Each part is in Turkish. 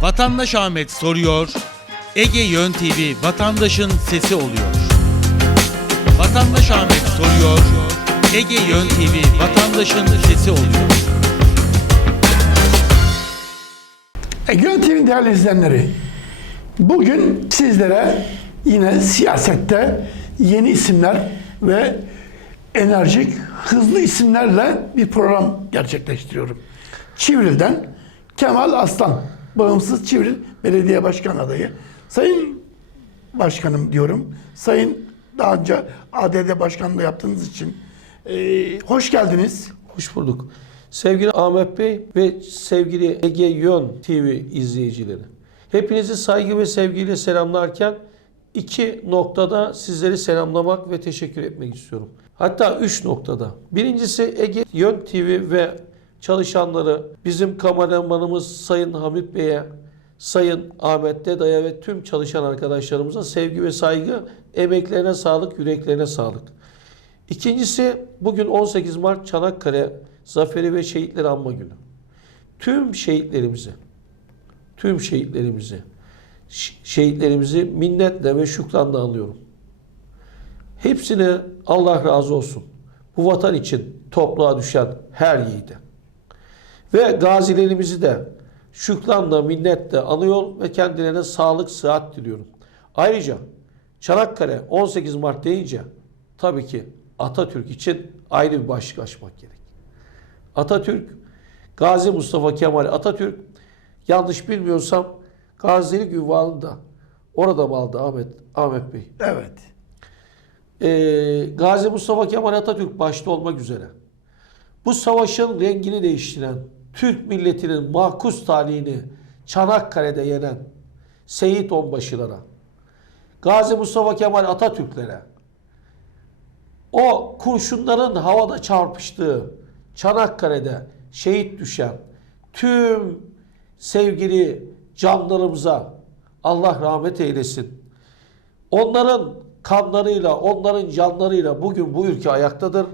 Vatandaş Ahmet soruyor. Ege Yön TV vatandaşın sesi oluyor. Vatandaş Ahmet soruyor. Ege Yön TV vatandaşın sesi oluyor. Ege TV'nin değerli izleyenleri, bugün sizlere yine siyasette yeni isimler ve enerjik, hızlı isimlerle bir program gerçekleştiriyorum. Çivril'den Kemal Aslan, bağımsız Çivril Belediye Başkan adayı. Sayın Başkanım diyorum, Sayın daha önce ADD Başkanlığı yaptığınız için eee, hoş geldiniz. Hoş bulduk. Sevgili Ahmet Bey ve sevgili Ege Yön TV izleyicileri. Hepinizi saygı ve sevgiyle selamlarken iki noktada sizleri selamlamak ve teşekkür etmek istiyorum. Hatta üç noktada. Birincisi Ege Yön TV ve çalışanları bizim kameramanımız Sayın Hamit Bey'e, Sayın Ahmet Deda'ya ve tüm çalışan arkadaşlarımıza sevgi ve saygı, emeklerine sağlık, yüreklerine sağlık. İkincisi bugün 18 Mart Çanakkale Zaferi ve Şehitleri Anma Günü. Tüm şehitlerimizi, tüm şehitlerimizi, ş- şehitlerimizi minnetle ve şükranla anıyorum. Hepsine Allah razı olsun. Bu vatan için toprağa düşen her yiğide. Ve gazilerimizi de şükranla, minnetle anıyor ve kendilerine sağlık, sıhhat diliyorum. Ayrıca Çanakkale 18 Mart deyince tabii ki Atatürk için ayrı bir başlık açmak gerek. Atatürk, Gazi Mustafa Kemal Atatürk, yanlış bilmiyorsam gazilik ünvanını da orada mı aldı Ahmet, Ahmet Bey? Evet. Ee, Gazi Mustafa Kemal Atatürk başta olmak üzere bu savaşın rengini değiştiren, Türk milletinin mahkus talihini Çanakkale'de yenen Seyit Onbaşılara, Gazi Mustafa Kemal Atatürklere, o kurşunların havada çarpıştığı Çanakkale'de şehit düşen tüm sevgili canlarımıza Allah rahmet eylesin. Onların kanlarıyla, onların canlarıyla bugün bu ülke ayaktadır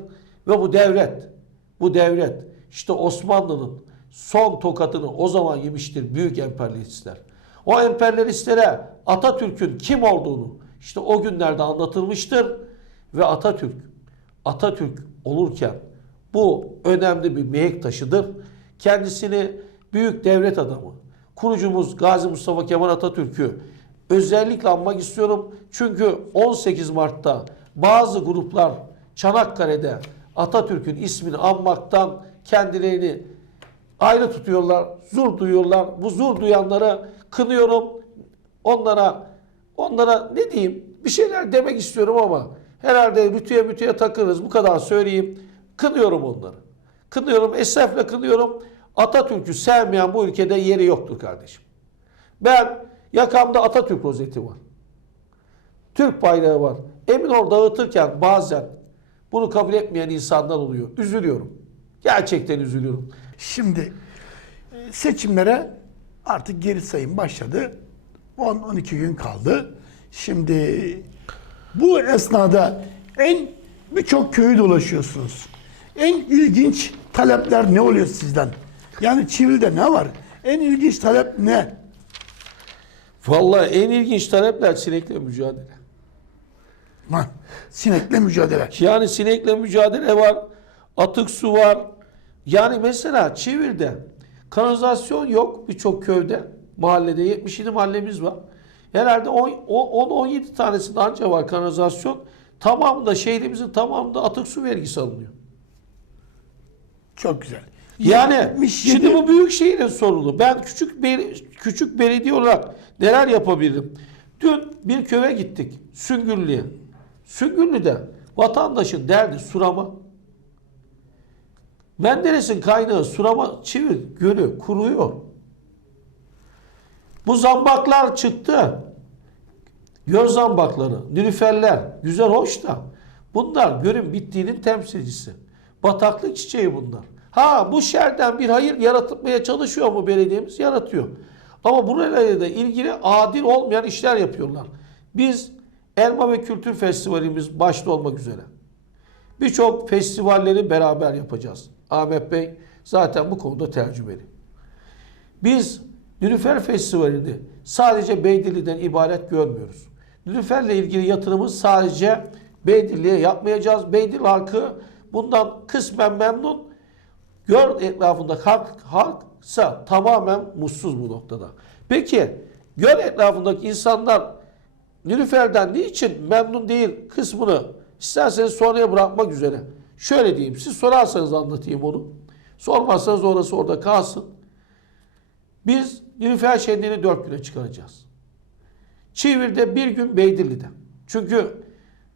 ve bu devlet, bu devlet işte Osmanlı'nın son tokatını o zaman yemiştir büyük emperyalistler. O emperyalistlere Atatürk'ün kim olduğunu işte o günlerde anlatılmıştır ve Atatürk, Atatürk olurken bu önemli bir mihenk taşıdır. Kendisini büyük devlet adamı, kurucumuz Gazi Mustafa Kemal Atatürk'ü özellikle anmak istiyorum. Çünkü 18 Mart'ta bazı gruplar Çanakkale'de Atatürk'ün ismini anmaktan kendilerini ayrı tutuyorlar, zur duyuyorlar. Bu zur duyanlara kınıyorum. Onlara onlara ne diyeyim? Bir şeyler demek istiyorum ama herhalde rütüye mütüye takılırız. Bu kadar söyleyeyim. Kınıyorum onları. Kınıyorum, esefle kınıyorum. Atatürk'ü sevmeyen bu ülkede yeri yoktur kardeşim. Ben yakamda Atatürk rozeti var. Türk bayrağı var. Emin ol dağıtırken bazen bunu kabul etmeyen insanlar oluyor. Üzülüyorum. Gerçekten üzülüyorum. Şimdi e, seçimlere artık geri sayım başladı. 10-12 gün kaldı. Şimdi bu esnada en birçok köyü dolaşıyorsunuz. En ilginç talepler ne oluyor sizden? Yani Çivril'de ne var? En ilginç talep ne? Vallahi en ilginç talepler sinekle mücadele. Ha, sinekle mücadele. Yani sinekle mücadele var. Atık su var. Yani mesela Çivir'de kanalizasyon yok birçok köyde. Mahallede 77 mahallemiz var. Herhalde 10-17 tanesinde anca var kanalizasyon. Tamamında şehrimizin tamamında atık su vergisi alınıyor. Çok güzel. Yani 77 şimdi bu büyük şehrin sorunu. Ben küçük bir küçük belediye olarak neler yapabilirim? Dün bir köye gittik. Süngürlü'ye. Süngürlü'de vatandaşın derdi surama. Menderes'in kaynağı surama çivir gölü kuruyor. Bu zambaklar çıktı. Göl zambakları, nilüferler güzel hoş da bunlar gölün bittiğinin temsilcisi. Bataklık çiçeği bunlar. Ha bu şerden bir hayır yaratmaya çalışıyor mu belediyemiz? Yaratıyor. Ama burayla da ilgili adil olmayan işler yapıyorlar. Biz Elma ve Kültür Festivalimiz başta olmak üzere birçok festivalleri beraber yapacağız. Ahmet Bey zaten bu konuda tecrübeli. Biz Nilüfer Festivali'ni sadece Beydilli'den ibaret görmüyoruz. Nilüfer'le ilgili yatırımı sadece Beydilli'ye yapmayacağız. Beydilli halkı bundan kısmen memnun. Göl etrafında halk, halksa tamamen mutsuz bu noktada. Peki göl etrafındaki insanlar Nilüfer'den niçin memnun değil kısmını isterseniz sonraya bırakmak üzere. Şöyle diyeyim siz sorarsanız anlatayım onu. Sormazsanız orası orada kalsın. Biz Nilüfer Şenliği'ni dört güne çıkaracağız. Çivir'de bir gün Beydilli'de. Çünkü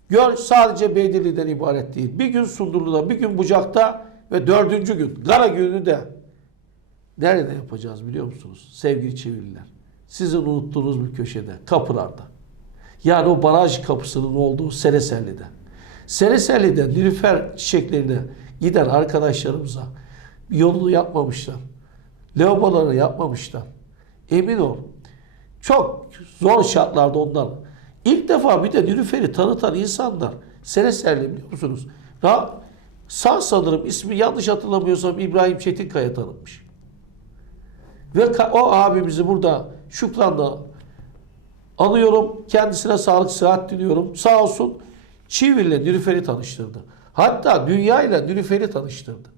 göl sadece Beydilli'den ibaret değil. Bir gün Sundurlu'da, bir gün Bucak'ta ve dördüncü gün Gara günü de nerede yapacağız biliyor musunuz? Sevgili Çivirliler. Sizin unuttuğunuz bir köşede, kapılarda. Yani o baraj kapısının olduğu Sereselli'de. Sereselli'de Nilüfer çiçeklerine giden arkadaşlarımıza yolunu yapmamışlar. Lavabolarını yapmamışlar. Emin ol. Çok zor şartlarda onlar. İlk defa bir de Nilüfer'i tanıtan insanlar Sereselli biliyor musunuz? Ra sağ sanırım ismi yanlış hatırlamıyorsam İbrahim Çetinkaya tanınmış. Ve o abimizi burada şükranla anıyorum. Kendisine sağlık, sıhhat diliyorum. Sağ olsun Çivil'le Nilüfer'i tanıştırdı. Hatta dünya ile Nilüfer'i tanıştırdı.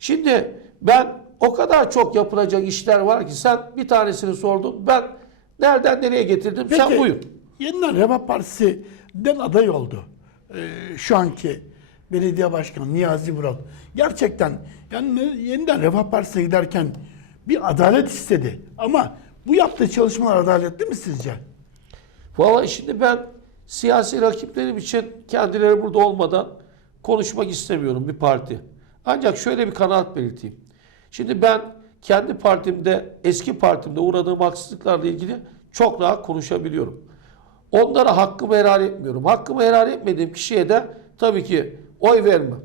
Şimdi ben o kadar çok yapılacak işler var ki sen bir tanesini sordun. Ben nereden nereye getirdim? sen buyur. Yeniden Refah Partisi'den aday oldu. Ee, şu anki belediye başkanı Niyazi Vural. Gerçekten yani yeniden Refah Partisi'ne giderken bir adalet istedi. Ama bu yaptığı çalışmalar adaletli mi sizce? Vallahi şimdi ben siyasi rakiplerim için kendileri burada olmadan konuşmak istemiyorum bir parti. Ancak şöyle bir kanaat belirteyim. Şimdi ben kendi partimde, eski partimde uğradığım haksızlıklarla ilgili çok rahat konuşabiliyorum. Onlara hakkımı helal etmiyorum. Hakkımı helal etmediğim kişiye de tabii ki oy vermem.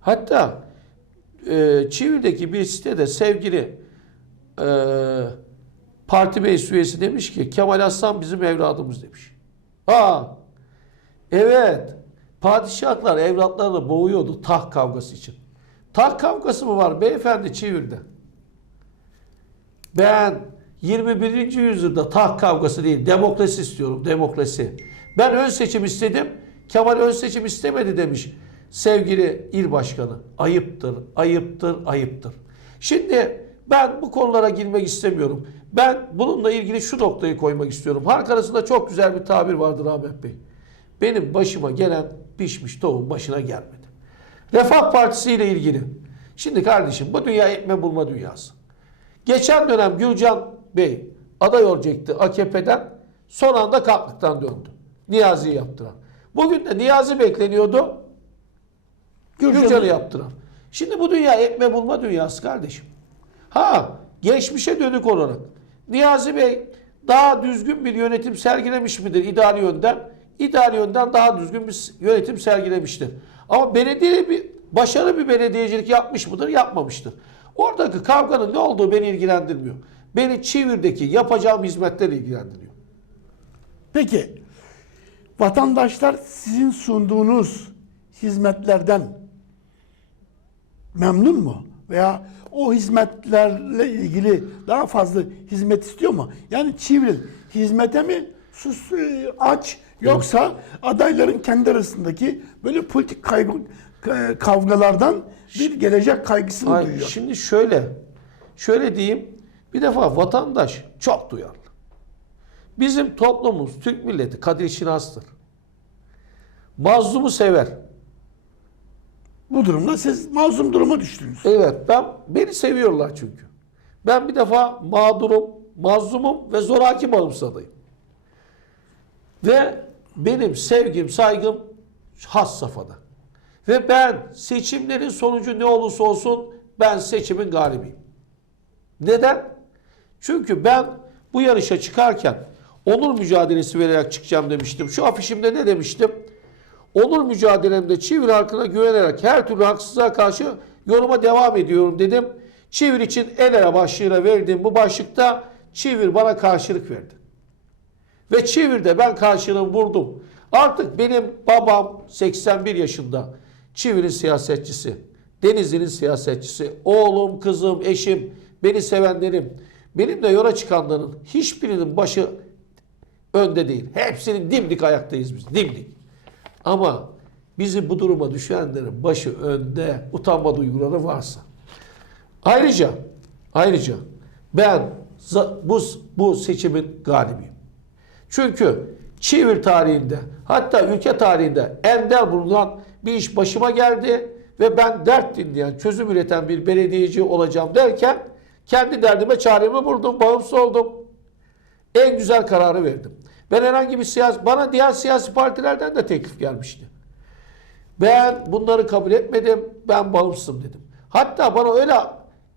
Hatta e, Çivil'deki bir sitede sevgili e, parti meclis üyesi demiş ki Kemal Aslan bizim evladımız demiş. Ha, evet. Padişahlar evlatlarını boğuyordu taht kavgası için. Taht kavgası mı var beyefendi Çivir'de? Ben 21. yüzyılda taht kavgası değil, demokrasi istiyorum, demokrasi. Ben ön seçim istedim, Kemal ön seçim istemedi demiş sevgili il başkanı. Ayıptır, ayıptır, ayıptır. Şimdi ben bu konulara girmek istemiyorum. Ben bununla ilgili şu noktayı koymak istiyorum. Halk arasında çok güzel bir tabir vardır Ahmet Bey. Benim başıma gelen pişmiş tavuğun başına gelmedi. Refah Partisi ile ilgili. Şimdi kardeşim bu dünya ekme bulma dünyası. Geçen dönem Gülcan Bey aday olacaktı AKP'den. Son anda kalktıktan döndü. Niyazi'yi yaptıran. Bugün de Niyazi bekleniyordu. Gülcan'ı yaptıran. Şimdi bu dünya ekme bulma dünyası kardeşim. Ha geçmişe dönük olarak Niyazi Bey daha düzgün bir yönetim sergilemiş midir idari yönden? İdari yönden daha düzgün bir yönetim sergilemiştir. Ama belediye bir başarılı bir belediyecilik yapmış mıdır? Yapmamıştır. Oradaki kavganın ne olduğu beni ilgilendirmiyor. Beni Çivir'deki yapacağım hizmetler ilgilendiriyor. Peki vatandaşlar sizin sunduğunuz hizmetlerden memnun mu? Veya o hizmetlerle ilgili daha fazla hizmet istiyor mu? Yani Çivril hizmete mi sus e, aç yoksa adayların kendi arasındaki böyle politik kaygı, ka- kavgalardan bir gelecek kaygısı mı duyuyor? Şimdi şöyle, şöyle diyeyim. Bir defa vatandaş çok duyarlı. Bizim toplumumuz, Türk milleti kadir şinastır. Mazlumu sever. Bu durumda siz mazlum duruma düştünüz. Evet, ben beni seviyorlar çünkü. Ben bir defa mağdurum, mazlumum ve zoraki bağımsadayım. Ve benim sevgim, saygım has safhada. Ve ben seçimlerin sonucu ne olursa olsun ben seçimin galibiyim. Neden? Çünkü ben bu yarışa çıkarken onur mücadelesi vererek çıkacağım demiştim. Şu afişimde ne demiştim? Onur mücadelemde Çivir halkına güvenerek her türlü haksızlığa karşı yoruma devam ediyorum dedim. Çivir için el ele başlığıyla verdiğim bu başlıkta Çivir bana karşılık verdi. Ve Çivir'de ben karşılığını vurdum. Artık benim babam 81 yaşında. Çivir'in siyasetçisi. Denizli'nin siyasetçisi. Oğlum, kızım, eşim, beni sevenlerim. Benimle yola çıkanların hiçbirinin başı önde değil. Hepsinin dimdik ayaktayız biz. Dimdik. Ama bizi bu duruma düşenlerin başı önde utanma duyguları varsa. Ayrıca ayrıca ben bu bu seçimin galibiyim. Çünkü Çivir tarihinde hatta ülke tarihinde ender bulunan bir iş başıma geldi ve ben dert dinleyen, çözüm üreten bir belediyeci olacağım derken kendi derdime çaremi buldum, bağımsız oldum. En güzel kararı verdim. Ben herhangi bir siyasi, bana diğer siyasi partilerden de teklif gelmişti. Ben bunları kabul etmedim. Ben bağımsızım dedim. Hatta bana öyle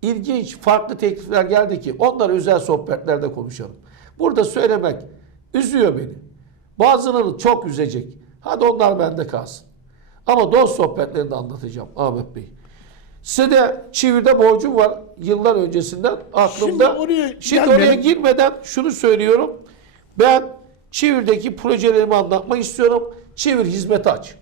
ilginç farklı teklifler geldi ki onları özel sohbetlerde konuşalım. Burada söylemek üzüyor beni. Bazıları çok üzecek. Hadi onlar bende kalsın. Ama dost sohbetlerinde anlatacağım Ahmet Bey. Size de çivirde borcum var yıllar öncesinden aklımda. Şimdi oraya Şimdi oraya girmeden şunu söylüyorum. Ben Çivir'deki projelerimi anlatmak istiyorum. Çivir hizmet aç.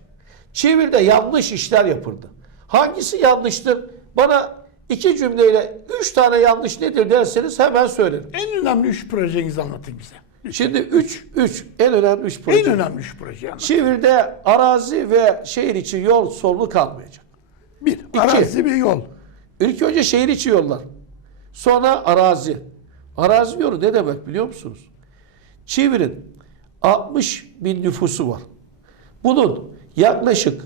Çivir'de yanlış işler yapıldı. Hangisi yanlıştır? Bana iki cümleyle üç tane yanlış nedir derseniz hemen söylerim. En önemli üç projenizi anlatın bize. Şimdi üç, üç en önemli üç proje. En önemli üç projeyi anlatın. Çivir'de arazi ve şehir içi yol sorunu kalmayacak. Bir, arazi bir yol. İlk önce şehir içi yollar. Sonra arazi. Arazi yolu ne demek biliyor musunuz? Çivir'in 60 bin nüfusu var. Bunun yaklaşık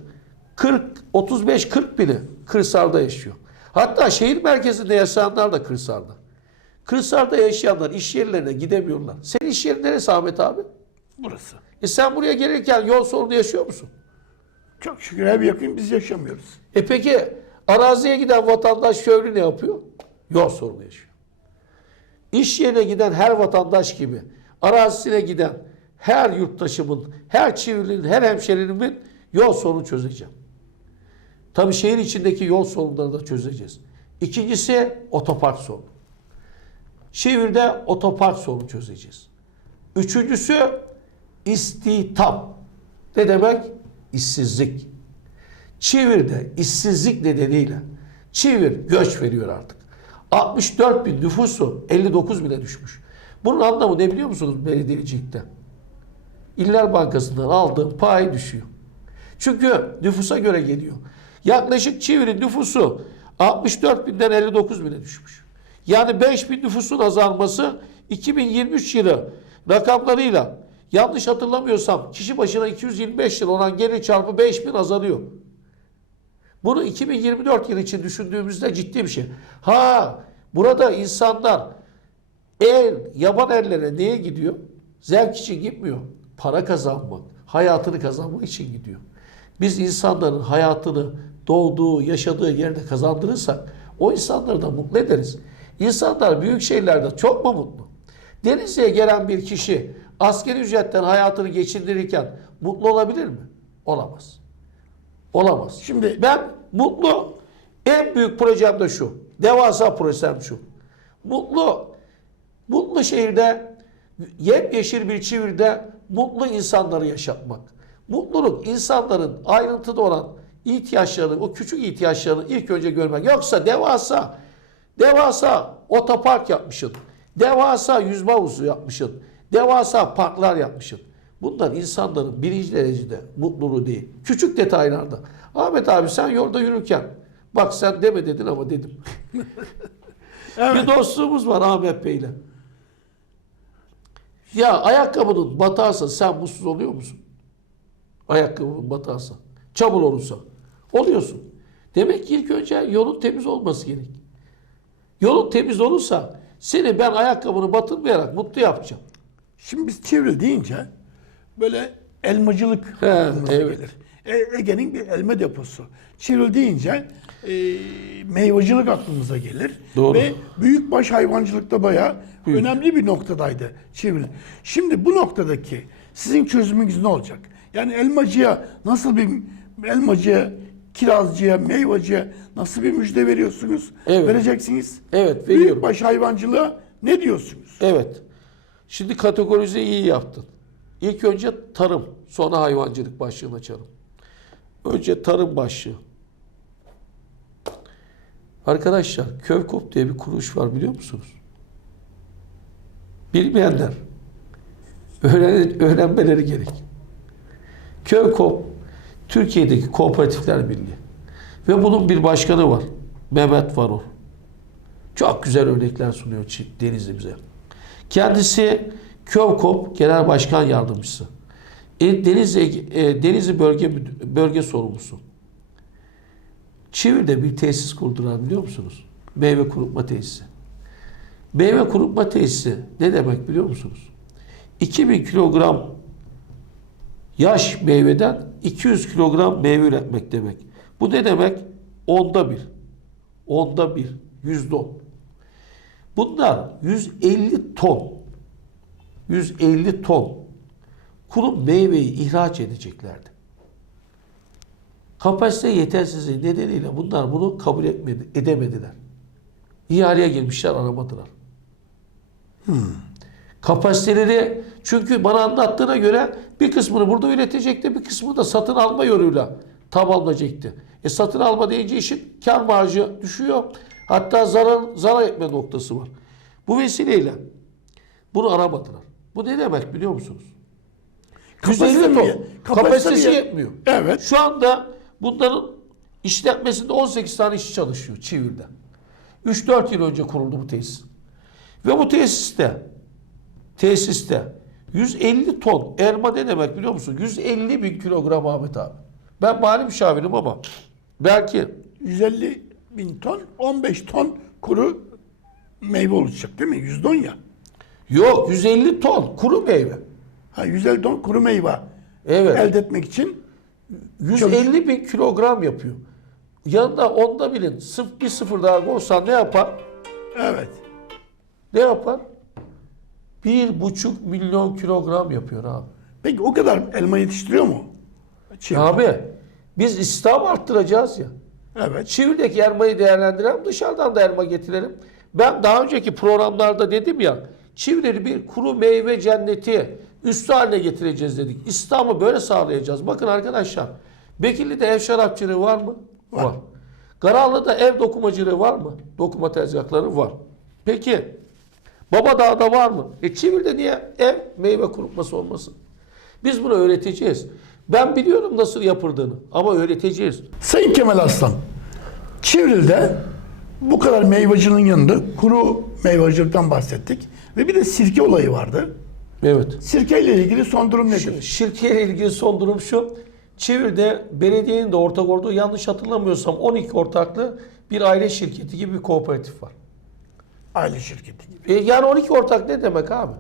40 35-40 bini kırsalda yaşıyor. Hatta şehir merkezinde yaşayanlar da kırsalda. Kırsalda yaşayanlar iş yerlerine gidemiyorlar. Senin iş yerin neresi Ahmet abi? Burası. E sen buraya gelirken yol sorunu yaşıyor musun? Çok şükür ev yakın biz yaşamıyoruz. E peki araziye giden vatandaş köylü ne yapıyor? Yol sorunu yaşıyor. İş yerine giden her vatandaş gibi arazisine giden her yurttaşımın, her çivrinin, her hemşerimin yol sorunu çözeceğim. Tabii şehir içindeki yol sorunlarını da çözeceğiz. İkincisi otopark sorunu. Şehirde otopark sorunu çözeceğiz. Üçüncüsü istihdam. Ne demek? İşsizlik. Çivir'de işsizlik nedeniyle Çivir göç veriyor artık. 64 bin nüfusu 59 bine düşmüş. Bunun anlamı ne biliyor musunuz belediyecilikte? İller Bankası'ndan aldığın pay düşüyor. Çünkü nüfusa göre geliyor. Yaklaşık Çivir'in nüfusu 64 binden 59 bine düşmüş. Yani 5 bin nüfusun azalması 2023 yılı rakamlarıyla yanlış hatırlamıyorsam kişi başına 225 lira olan gelir çarpı 5 bin azalıyor. Bunu 2024 yılı için düşündüğümüzde ciddi bir şey. Ha burada insanlar el, yaban ellere neye gidiyor? Zevk için gitmiyor. Para kazanmak, hayatını kazanmak için gidiyor. Biz insanların hayatını doğduğu, yaşadığı yerde kazandırırsak o insanları da mutlu ederiz. İnsanlar büyük şehirlerde çok mu mutlu? Denizli'ye gelen bir kişi asgari ücretten hayatını geçindirirken mutlu olabilir mi? Olamaz. Olamaz. Şimdi- ben mutlu en büyük projem de şu. Devasa projem şu. Mutlu mutlu şehirde yemyeşil bir çivirde mutlu insanları yaşatmak. Mutluluk insanların ayrıntıda olan ihtiyaçlarını, o küçük ihtiyaçlarını ilk önce görmek. Yoksa devasa devasa otopark yapmışsın. Devasa yüzme havuzu yapmışsın. Devasa parklar yapmışsın. Bunlar insanların birinci derecede mutluluğu değil. Küçük detaylarda. Ahmet abi sen yolda yürürken bak sen deme dedin ama dedim. Bir dostluğumuz var Ahmet Bey'le. Ya ayakkabının batarsa sen mutsuz oluyor musun? Ayakkabının batarsa. Çamur olursa. Oluyorsun. Demek ki ilk önce yolun temiz olması gerek. Yolun temiz olursa seni ben ayakkabını batırmayarak mutlu yapacağım. Şimdi biz Çivril deyince böyle elmacılık He, evet. gelir. E, Ege'nin bir elma deposu. Çivril deyince e, meyvacılık aklımıza gelir. Doğru. Ve büyükbaş hayvancılıkta bayağı önemli bir noktadaydı Çivril. Şimdi bu noktadaki sizin çözümünüz ne olacak? Yani elmacıya nasıl bir elmacıya, kirazcıya, meyvacıya nasıl bir müjde veriyorsunuz? Evet. Vereceksiniz. Evet, veriyorum. Büyükbaş hayvancılığa ne diyorsunuz? Evet. Şimdi kategorize iyi yaptın. İlk önce tarım, sonra hayvancılık başlığını açalım. Önce tarım başlığı. Arkadaşlar Kövkop diye bir kuruluş var biliyor musunuz? bilmeyenler öğren, öğrenmeleri gerek. Köykop Türkiye'deki Kooperatifler Birliği ve bunun bir başkanı var. Mehmet Varol. Çok güzel örnekler sunuyor Denizli bize. Kendisi Kövkop Genel Başkan Yardımcısı. E, Denizli, e, Denizli Bölge Bölge Sorumlusu. Çivir'de bir tesis kurdular biliyor musunuz? Meyve kurutma tesisi. Meyve kurutma tesisi ne demek biliyor musunuz? 2000 kilogram yaş meyveden 200 kilogram meyve üretmek demek. Bu ne demek? Onda bir. Onda bir. Yüzde on. Bunlar 150 ton 150 ton kuru meyveyi ihraç edeceklerdi. Kapasite yetersizliği nedeniyle bunlar bunu kabul etmedi, edemediler. İhaleye girmişler aramadılar. Kapasiteleri çünkü bana anlattığına göre bir kısmını burada üretecekti, bir kısmını da satın alma yoluyla tamamlayacaktı. E satın alma deyince işin kar marjı düşüyor. Hatta zarar, zarar etme noktası var. Bu vesileyle bunu aramadılar. Bu ne demek biliyor musunuz? Kapasite 150 mi? ton. Kapasite Kapasitesi mi? yetmiyor. Evet. Şu anda bunların işletmesinde 18 tane işçi çalışıyor Çivir'de. 3-4 yıl önce kuruldu bu tesis. Ve bu tesiste tesiste 150 ton elma ne demek biliyor musun? 150 bin kilogram Ahmet abi. Ben mali müşavirim ama belki 150 bin ton, 15 ton kuru meyve olacak değil mi? %10 ya. yok 150 ton kuru meyve. Ha 150 ton kuru meyve Evet. elde etmek için 150 bin kilogram yapıyor. Yanında onda bilin sıf bir sıfır daha olsan ne yapar? evet. Ne yapar? Bir buçuk milyon kilogram yapıyor abi. Peki o kadar elma yetiştiriyor mu? Çiğ. Abi biz istihdam arttıracağız ya. Evet. Çivirdeki elmayı değerlendirelim, dışarıdan da elma getirelim. Ben daha önceki programlarda dedim ya, Çivri'yi bir kuru meyve cenneti üstü haline getireceğiz dedik. İstihdamı böyle sağlayacağız. Bakın arkadaşlar, Bekirli'de ev şarapçılığı var mı? Var. Kararlı'da ev dokumacılığı var mı? Dokuma tezgahları var. Peki, Babadağ'da var mı? E Çivri'de niye ev meyve kurutması olmasın? Biz bunu öğreteceğiz. Ben biliyorum nasıl yapıldığını ama öğreteceğiz. Sayın Kemal Aslan, Çivril'de bu kadar meyvacının yanında kuru meyvacılıktan bahsettik. Ve bir de sirke olayı vardı. Evet. Sirke ile ilgili son durum nedir? Şimdi şirketle ilgili son durum şu. Çevir'de belediyenin de ortak olduğu yanlış hatırlamıyorsam 12 ortaklı bir aile şirketi gibi bir kooperatif var. Aile şirketi gibi. E yani 12 ortak ne demek abi?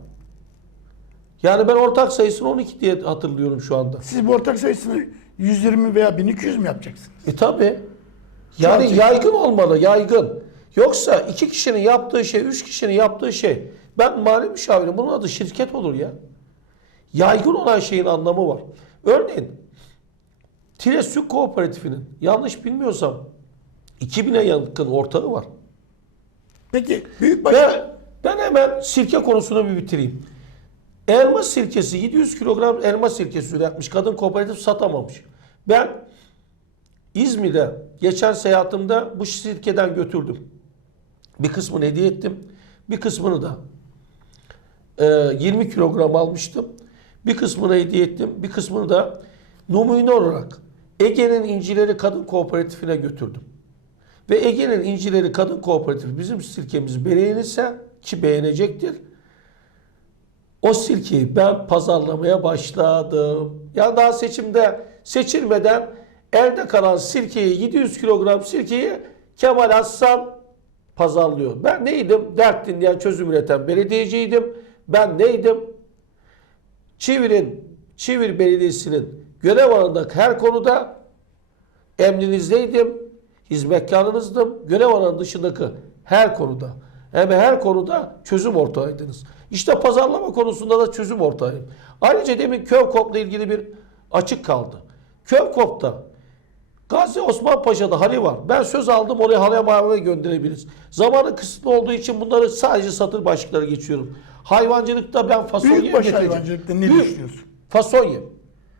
Yani ben ortak sayısını 12 diye hatırlıyorum şu anda. Siz bu ortak sayısını 120 veya 1200 mü yapacaksınız? E tabi. Yani yaygın olmalı, yaygın. Yoksa iki kişinin yaptığı şey, üç kişinin yaptığı şey. Ben mali müşavirim, bunun adı şirket olur ya. Yaygın olan şeyin anlamı var. Örneğin, Tire Süt Kooperatifinin yanlış bilmiyorsam 2000'e yakın ortağı var. Peki büyükbaş Ben, ben hemen sirke konusunu bir bitireyim. Elma sirkesi 700 kilogram elma sirkesi üretmiş. Kadın kooperatif satamamış. Ben İzmir'de geçen seyahatimde bu sirkeden götürdüm. Bir kısmını hediye ettim. Bir kısmını da 20 kilogram almıştım. Bir kısmını hediye ettim. Bir kısmını da numune olarak Ege'nin İncileri Kadın Kooperatifine götürdüm. Ve Ege'nin İncileri Kadın Kooperatifi bizim sirkemizi beğenirse ki beğenecektir. O sirkeyi ben pazarlamaya başladım. Yani daha seçimde seçilmeden elde kalan sirkeyi 700 kilogram sirkeyi Kemal Aslan pazarlıyor. Ben neydim? Dert dinleyen çözüm üreten belediyeciydim. Ben neydim? Çivir'in, Çivir Belediyesi'nin görev alanındaki her konuda emrinizdeydim, hizmetkarınızdım. Görev alanı dışındaki her konuda hem her konuda çözüm ortağıydınız. İşte pazarlama konusunda da çözüm ortağıyım. Ayrıca demin Kövkop'la ilgili bir açık kaldı. Kövkop'ta Gazi Osman Paşa'da hali var. Ben söz aldım oraya halaya mavi gönderebiliriz. Zamanı kısıtlı olduğu için bunları sadece satır başlıkları geçiyorum. Hayvancılıkta ben fasulye büyükbaş üreteceğim. hayvancılıkta ne Büyük- düşünüyorsun? Fasulye.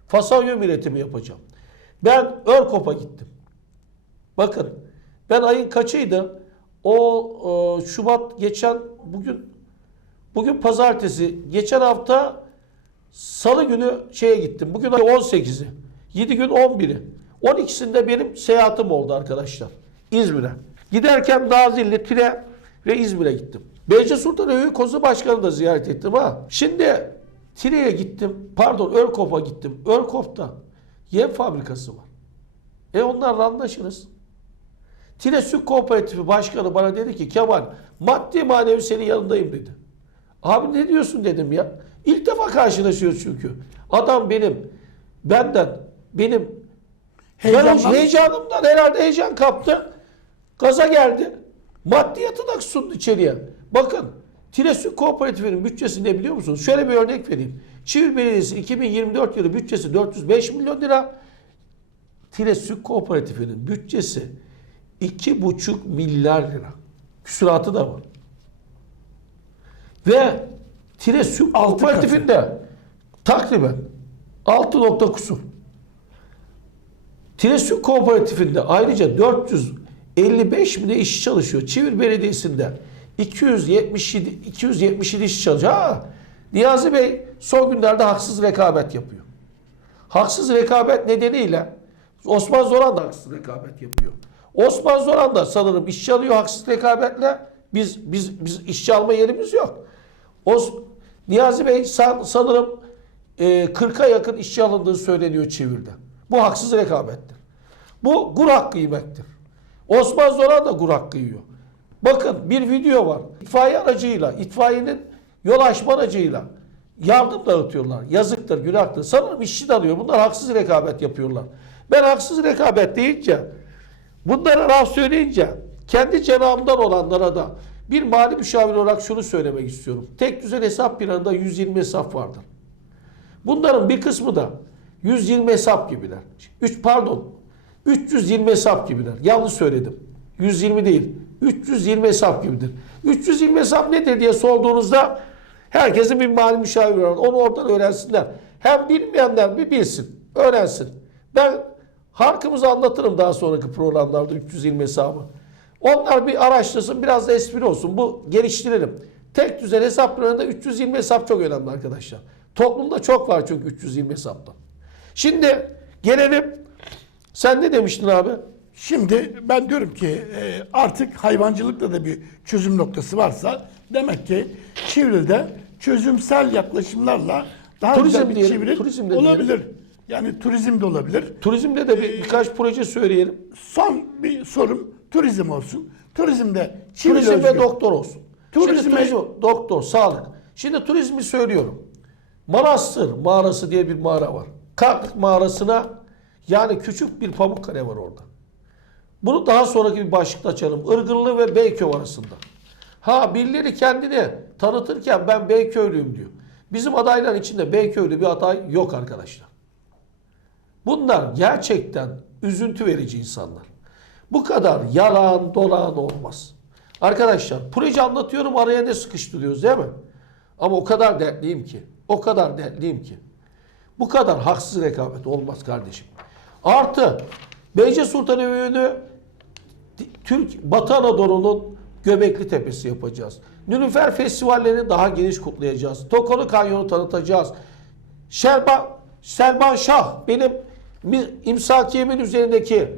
Fasulye üretimi yapacağım. Ben Örkop'a gittim. Bakın ben ayın kaçıydı? O e, Şubat geçen bugün Bugün pazartesi. Geçen hafta salı günü şeye gittim. Bugün ay 18'i. 7 gün 11'i. 12'sinde benim seyahatim oldu arkadaşlar. İzmir'e. Giderken Nazilli, Tire ve İzmir'e gittim. Beyce Sultan Öyü Kozu Başkanı da ziyaret ettim ha. Şimdi Tire'ye gittim. Pardon Örkop'a gittim. Örkop'ta yem fabrikası var. E onlarla anlaşırız. Tire Süt Kooperatifi Başkanı bana dedi ki Kemal maddi manevi senin yanındayım dedi. Abi ne diyorsun dedim ya. İlk defa karşılaşıyoruz çünkü. Adam benim benden benim ben o heyecanımdan herhalde heyecan kaptı. Gaza geldi. Maddiyatı da sundu içeriye. Bakın Tire Süt Kooperatifi'nin bütçesi ne biliyor musunuz? Şöyle bir örnek vereyim. Çivil Belediyesi 2024 yılı bütçesi 405 milyon lira. Tire Süt Kooperatifi'nin bütçesi 2,5 milyar lira. Küsuratı da var. Ve Tire Süt Altı Kooperatifinde takriben 6 nokta kusur. Tire Süt Kooperatifinde ayrıca 455 bine işçi çalışıyor. Çivir Belediyesi'nde 277 277 işçi çalışıyor. Ha, Niyazi Bey son günlerde haksız rekabet yapıyor. Haksız rekabet nedeniyle Osman Zoran da haksız rekabet yapıyor. Osman Zoran da sanırım işçi alıyor haksız rekabetle. Biz biz biz işçi alma yerimiz yok. Os Niyazi Bey san- sanırım e, 40'a yakın işçi alındığı söyleniyor çevirde. Bu haksız rekabettir. Bu gur hakkı yemektir. Osman Zoran da gur hakkı yiyor. Bakın bir video var. İtfaiye aracıyla, itfaiyenin yol açma aracıyla yardım dağıtıyorlar. Yazıktır, günahtır. Sanırım işçi alıyor. Bunlar haksız rekabet yapıyorlar. Ben haksız rekabet deyince, bunlara laf söyleyince, kendi cenahımdan olanlara da bir mali müşavir olarak şunu söylemek istiyorum. Tek düzen hesap planında 120 hesap vardır. Bunların bir kısmı da 120 hesap gibiler. 3 pardon. 320 hesap gibiler. Yanlış söyledim. 120 değil. 320 hesap gibidir. 320 hesap nedir diye sorduğunuzda herkesin bir mali müşaviri var. Onu oradan öğrensinler. Hem bilmeyenler bir bilsin. Öğrensin. Ben halkımıza anlatırım daha sonraki programlarda 320 hesabı. Onlar bir araştırsın biraz da espri olsun. Bu geliştirelim. Tek düzen hesap planında 320 hesap çok önemli arkadaşlar. Toplumda çok var çünkü 320 hesapta. Şimdi gelelim. Sen ne demiştin abi? Şimdi ben diyorum ki e, artık hayvancılıkta da bir çözüm noktası varsa demek ki Çivril'de çözümsel yaklaşımlarla daha Turizm güzel bir diyelim, çeviri turizm de olabilir. Yani turizm de olabilir. Turizmde de bir, birkaç proje söyleyelim. Son bir sorum turizm olsun. Turizmde Çivril Turizm ve özgü. doktor olsun. Turizme- Şimdi turizm, doktor, sağlık. Şimdi turizmi söylüyorum. Manastır mağarası diye bir mağara var. Kalktık mağarasına yani küçük bir Pamukkale var orada. Bunu daha sonraki bir başlıkta açalım. Irgınlı ve Beyköy arasında. Ha birileri kendini tanıtırken ben Beyköylüyüm diyor. Bizim adayların içinde Beyköylü bir aday yok arkadaşlar. Bunlar gerçekten üzüntü verici insanlar. Bu kadar yalan dolan olmaz. Arkadaşlar proje anlatıyorum araya ne sıkıştırıyoruz değil mi? Ama o kadar dertliyim ki. O kadar dertliyim ki. Bu kadar haksız rekabet olmaz kardeşim. Artı Beyce Sultan Evi'nü Türk Batı Anadolu'nun Göbekli Tepesi yapacağız. Nülüfer festivallerini daha geniş kutlayacağız. Tokonu Kanyonu tanıtacağız. Şerban, Selman Şah benim mi- imsakiyemin üzerindeki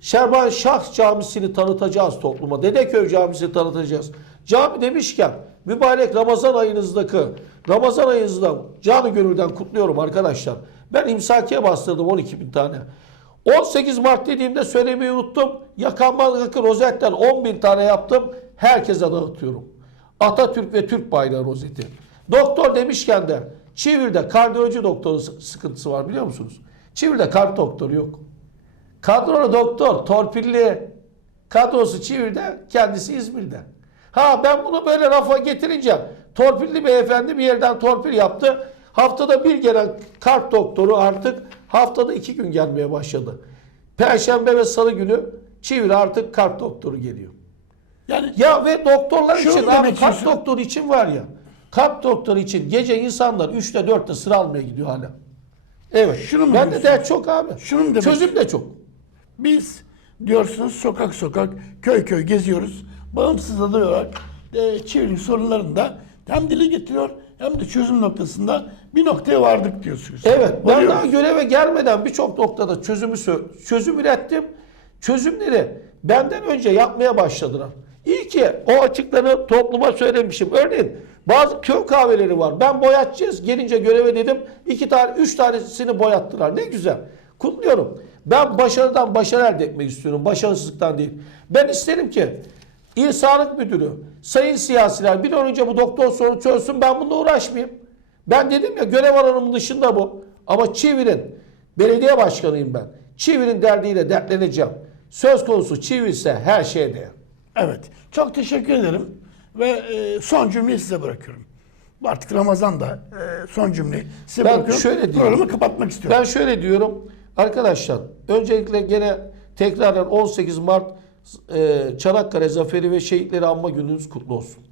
Şerban Şah Camisi'ni tanıtacağız topluma. Dedeköy Camisi'ni tanıtacağız. Cami demişken mübarek Ramazan ayınızdaki Ramazan ayınızda canı gönülden kutluyorum arkadaşlar. Ben imsakiye bastırdım 12 bin tane. 18 Mart dediğimde söylemeyi unuttum. Yakanmalıkı rozetten 10 bin tane yaptım. Herkese dağıtıyorum. Atatürk ve Türk bayrağı rozeti. Doktor demişken de Çivir'de kardiyoloji doktoru sı- sıkıntısı var biliyor musunuz? Çivir'de kalp doktoru yok. Kadrolu doktor, torpilli kadrosu Çivir'de, kendisi İzmir'de. Ha ben bunu böyle rafa getirince torpilli beyefendi bir yerden torpil yaptı. Haftada bir gelen kalp doktoru artık haftada iki gün gelmeye başladı. Perşembe ve salı günü Çivir artık kalp doktoru geliyor. Yani Ya ve doktorlar için abi kalp doktoru için var ya. Kalp doktoru için gece insanlar 3'te 4'te sıra almaya gidiyor hala. Evet. Şunu mu ben de dert çok abi. Şunu mu Çözüm de çok. Biz diyorsunuz sokak sokak, köy köy geziyoruz. Bağımsız aday olarak e, çevrenin sorunlarını da hem dili getiriyor hem de çözüm noktasında bir noktaya vardık diyorsunuz. Evet, ben Varıyor. daha göreve gelmeden birçok noktada çözümü çözüm ürettim. Çözümleri benden önce yapmaya başladılar. İyi ki o açıklarını topluma söylemişim. Örneğin bazı köy kahveleri var. Ben boyatacağız. Gelince göreve dedim. iki tane, üç tanesini boyattılar. Ne güzel. Kutluyorum. Ben başarıdan başarı elde etmek istiyorum. Başarısızlıktan değil. Ben isterim ki İl Sağlık Müdürü, sayın siyasiler bir an önce bu doktor sorunu çözsün ben bununla uğraşmayayım. Ben dedim ya görev alanımın dışında bu. Ama Çivi'nin belediye başkanıyım ben. Çivi'nin derdiyle dertleneceğim. Söz konusu Çivi ise her şeye değer. Evet. Çok teşekkür ederim. Ve e, son cümleyi size bırakıyorum. Bu Artık Ramazan da e, son cümleyi size Ben bırakıyorum. şöyle diyeyim. Programı kapatmak istiyorum. Ben şöyle diyorum. Arkadaşlar öncelikle gene tekrardan 18 Mart e, Çanakkale Zaferi ve Şehitleri Anma Gününüz kutlu olsun.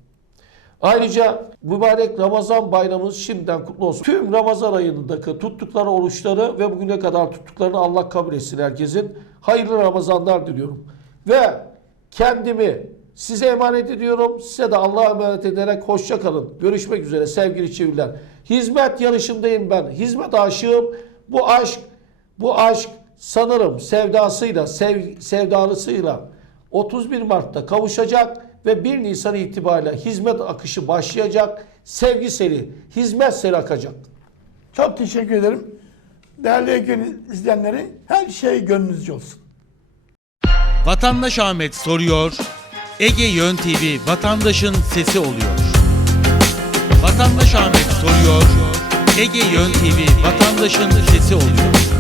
Ayrıca mübarek Ramazan bayramımız şimdiden kutlu olsun. Tüm Ramazan ayındaki tuttukları oruçları ve bugüne kadar tuttuklarını Allah kabul etsin herkesin. Hayırlı Ramazanlar diliyorum. Ve kendimi size emanet ediyorum. Size de Allah'a emanet ederek hoşça kalın. Görüşmek üzere sevgili çeviriler. Hizmet yarışındayım ben. Hizmet aşığım. Bu aşk, bu aşk sanırım sevdasıyla, sev, sevdalısıyla 31 Mart'ta kavuşacak ve 1 Nisan itibariyle hizmet akışı başlayacak. Sevgi seli, hizmet seli akacak. Çok teşekkür ederim. Değerli Ege'nin izleyenleri her şey gönlünüzce olsun. Vatandaş Ahmet soruyor. Ege Yön TV vatandaşın sesi oluyor. Vatandaş Ahmet soruyor. Ege Yön TV vatandaşın sesi oluyor.